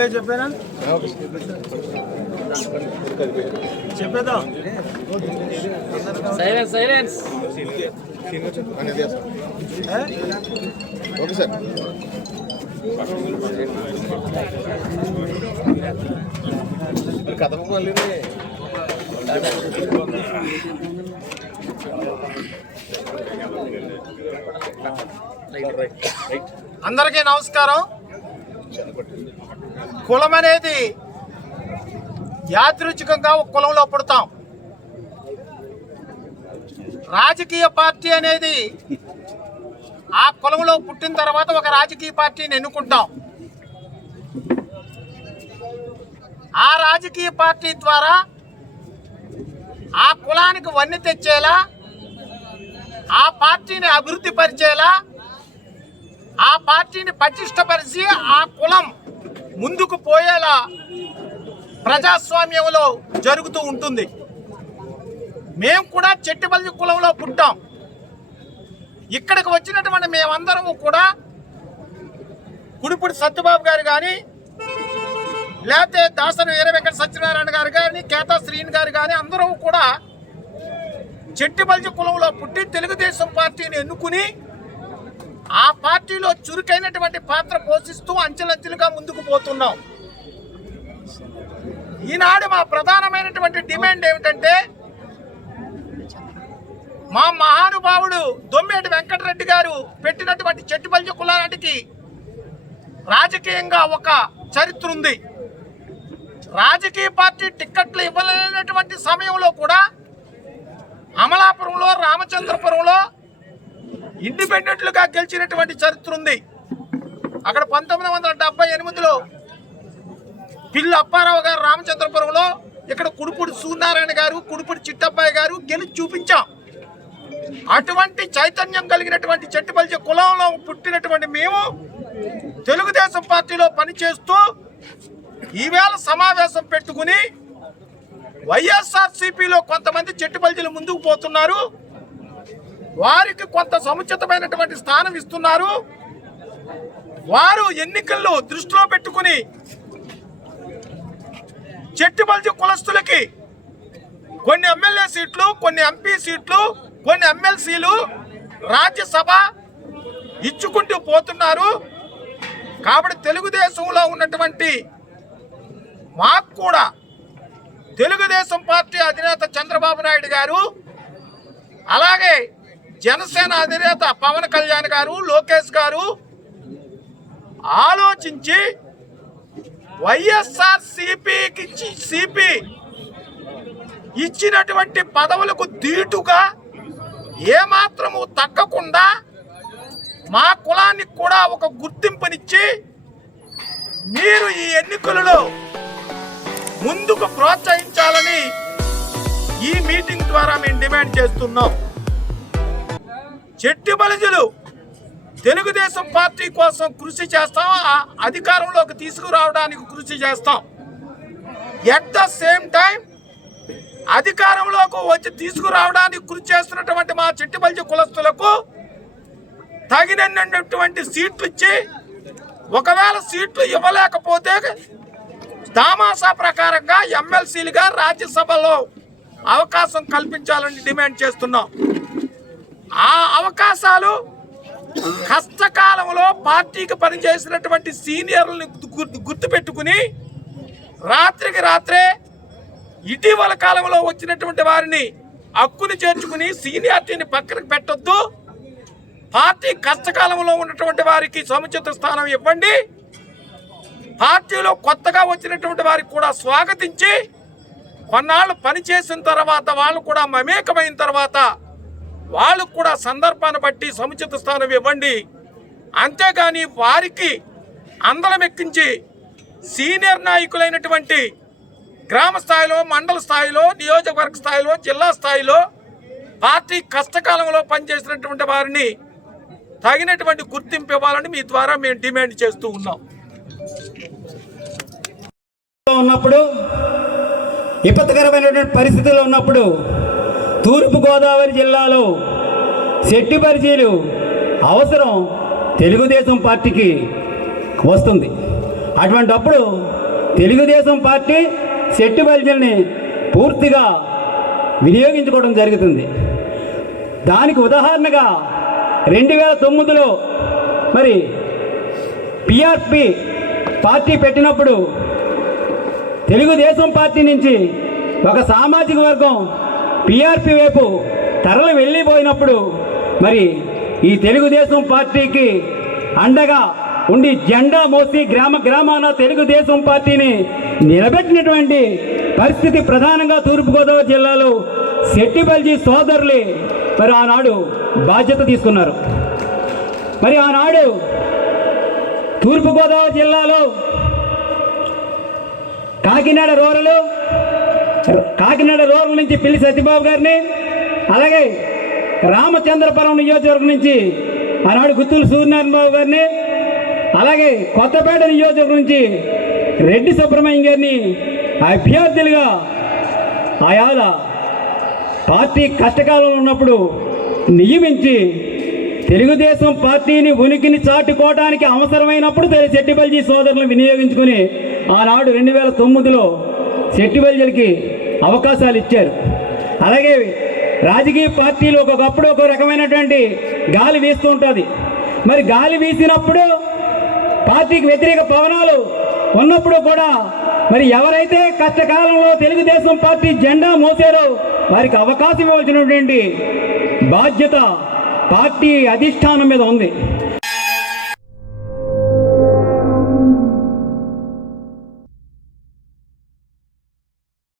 Okay చెప్పేనా చెప్పేద్దాం. Silence silence. Okay sir. కథ మళ్ళీ అందరికీ నమస్కారం. కులం అనేది యాదృచ్ఛికంగా ఒక కులంలో పుడతాం. రాజకీయ పార్టీ అనేది ఆ కులంలో పుట్టిన తర్వాత ఒక రాజకీయ పార్టీని ఎన్నుకుంటాం. ఆ రాజకీయ పార్టీ ద్వారా ఆ కులానికి వన్నె తెచ్చేలా, ఆ పార్టీని అభివృద్ధి పరిచేలా, ఆ పార్టీని పటిష్టపరిచి ఆ కులం ముందుకు పోయేలా ప్రజాస్వామ్యంలో జరుగుతూ ఉంటుంది. మేము కూడా చెట్టిపల్లి కులంలో పుట్టాం. ఇక్కడికి వచ్చినటువంటి మేమందరము కూడా కుడిపూడి సత్యబాబు గారు కానీ, లేకపోతే దాసరి వీర వెంకట సత్యనారాయణ గారు కానీ, కేతా శ్రీని గారు కానీ అందరూ కూడా చెట్టిపల్లి కులంలో పుట్టి తెలుగుదేశం పార్టీని ఎన్నుకుని ఆ పార్టీలో చురుకైనటువంటి పాత్ర పోషిస్తూ అంచెలంచెలుగా ముందుకు పోతున్నాం. ఈనాడు మా ప్రధానమైనటువంటి డిమాండ్ ఏమిటంటే, మా మహానుభావుడు దొమ్మేటి వెంకటరెడ్డి గారు పెట్టినటువంటి చెట్టిపల్లి కులానికి రాజకీయంగా ఒక చరిత్ర ఉంది. రాజకీయ పార్టీ టిక్కెట్లు ఇవ్వలేనటువంటి సమయంలో కూడా అమలాపురంలో, రామచంద్రపురంలో ఇండిపెండెంట్లుగా గెలిచినటువంటి చరిత్ర ఉంది. అక్కడ 1978లో పిల్లి అప్పారావు గారు రామచంద్రపురంలో, ఇక్కడ కుడిపూడి సూర్యనారాయణ గారు, కుడిపూడి చిట్టబ్బాయి గారు గెలిచి చూపించాం. అటువంటి చైతన్యం కలిగినటువంటి చెట్టిపల్లి కులంలో పుట్టినటువంటి మేము తెలుగుదేశం పార్టీలో పనిచేస్తూ ఈవేళ సమావేశం పెట్టుకుని వైఎస్ఆర్సీపీలో కొంతమంది చెట్టిపల్లిలు ముందుకు పోతున్నారు. వారికి కొంత సముచితమైనటువంటి స్థానం ఇస్తున్నారు. వారు ఎన్నికల్లో దృష్టిలో పెట్టుకుని చెట్టిపల్లి కులస్తులకి కొన్ని ఎమ్మెల్యే సీట్లు, కొన్ని ఎంపీ సీట్లు, కొన్ని ఎమ్మెల్సీలు, రాజ్యసభ ఇచ్చుకుంటూ పోతున్నారు. కాబట్టి తెలుగుదేశంలో ఉన్నటువంటి మాకు కూడా తెలుగుదేశం పార్టీ అధినేత చంద్రబాబు నాయుడు గారు, అలాగే జనసేన అధినేత పవన్ కళ్యాణ్ గారు, లోకేష్ గారు ఆలోచించి వైఎస్ఆర్సీపీకి సిపి ఇచ్చినటువంటి పదవులకు దీటుగా ఏమాత్రము తగ్గకుండా మా కులానికి కూడా ఒక గుర్తింపునిచ్చి మీరు ఈ ఎన్నికలలో ముందుకు ప్రోత్సహించాలని ఈ మీటింగ్ ద్వారా మేము డిమాండ్ చేస్తున్నాం. చెట్టిబలిజులు తెలుగుదేశం పార్టీ కోసం కృషి చేస్తాం, అధికారంలోకి తీసుకురావడానికి కృషి చేస్తాం. ఎట్ ద సేమ్ టైం అధికారంలోకి వచ్చి తీసుకురావడానికి కృషి చేస్తున్నటువంటి మా చెట్టిబలిజు కులస్తులకు తగినటువంటి సీట్లు ఇచ్చి, ఒకవేళ సీట్లు ఇవ్వలేకపోతే దామాసా ప్రకారంగా ఎమ్మెల్సీలుగా రాజ్యసభలో అవకాశం కల్పించాలని డిమాండ్ చేస్తున్నాం. ఆ అవకాశాలు కష్టకాలంలో పార్టీకి పనిచేసినటువంటి సీనియర్లను గుర్తుపెట్టుకుని రాత్రికి రాత్రే ఇటీవల కాలంలో వచ్చినటువంటి వారిని హక్కుని చేర్చుకుని సీనియారిటీని పక్కన పెట్టొద్దు, పార్టీ కష్టకాలంలో ఉన్నటువంటి వారికి సముచిత స్థానం ఇవ్వండి, పార్టీలో కొత్తగా వచ్చినటువంటి వారికి కూడా స్వాగతించి కొన్నాళ్ళు పనిచేసిన తర్వాత వాళ్ళు కూడా మమేకమైన తర్వాత వాళ్ళకు కూడా సందర్భాన్ని బట్టి సముచిత స్థానం ఇవ్వండి. అంతేగాని వారికి అందలం ఎక్కించి సీనియర్ నాయకులైనటువంటి గ్రామ స్థాయిలో, మండల స్థాయిలో, నియోజకవర్గ స్థాయిలో, జిల్లా స్థాయిలో పార్టీ కష్టకాలంలో పనిచేసినటువంటి వారిని తగినటువంటి గుర్తింపు ఇవ్వాలని మీ ద్వారా మేము డిమాండ్ చేస్తూ ఉన్నాం. ఉన్నప్పుడు విపత్కరమైనటువంటి పరిస్థితుల్లో ఉన్నప్పుడు తూర్పుగోదావరి జిల్లాలో చెట్టిబలిజీలు అవసరం తెలుగుదేశం పార్టీకి వస్తుంది. అటువంటప్పుడు తెలుగుదేశం పార్టీ శెట్టి బలిజల్ని పూర్తిగా వినియోగించుకోవడం జరుగుతుంది. దానికి ఉదాహరణగా 2009లో మరి పిఆర్పి పార్టీ పెట్టినప్పుడు తెలుగుదేశం పార్టీ నుంచి ఒక సామాజిక వర్గం పిఆర్పి వైపు తరలి వెళ్ళిపోయినప్పుడు మరి ఈ తెలుగుదేశం పార్టీకి అండగా ఉండి జెండా మోసి గ్రామ గ్రామాన తెలుగుదేశం పార్టీని నిలబెట్టినటువంటి పరిస్థితి ప్రధానంగా తూర్పుగోదావరి జిల్లాలో శెట్టిబల్జీ సోదరులే మరి ఆనాడు బాధ్యత తీసుకున్నారు. మరి ఆనాడు తూర్పుగోదావరి జిల్లాలో కాకినాడ రూరల్ నుంచి పిల్లి సత్యబాబు గారిని, అలాగే రామచంద్రపురం నియోజకవర్గం నుంచి ఆనాడు గుత్తుల సూర్యనారాయణ బాబు గారిని, అలాగే కొత్తపేట నియోజకవర్గం నుంచి రెడ్డి సుబ్రహ్మణ్యం గారిని అభ్యర్థులుగా ఆయాల పార్టీ కష్టకాలంలో ఉన్నప్పుడు నియమించి తెలుగుదేశం పార్టీని ఉనికిని చాటుకోవడానికి అవసరమైనప్పుడు శెట్టిబల్జీ సోదరులను వినియోగించుకుని ఆనాడు 2009లో శెట్టిబల్జీలకి అవకాశాలు ఇచ్చారు. అలాగే రాజకీయ పార్టీలు ఒకప్పుడు ఒక రకమైనటువంటి గాలి వీస్తూ ఉంటుంది. మరి గాలి వీసినప్పుడు పార్టీకి వ్యతిరేక పవనాలు ఉన్నప్పుడు కూడా మరి ఎవరైతే కష్టకాలంలో తెలుగుదేశం పార్టీ జెండా మోసారో వారికి అవకాశం ఇవ్వాల్సినటువంటి బాధ్యత పార్టీ అధిష్టానం మీద ఉంది.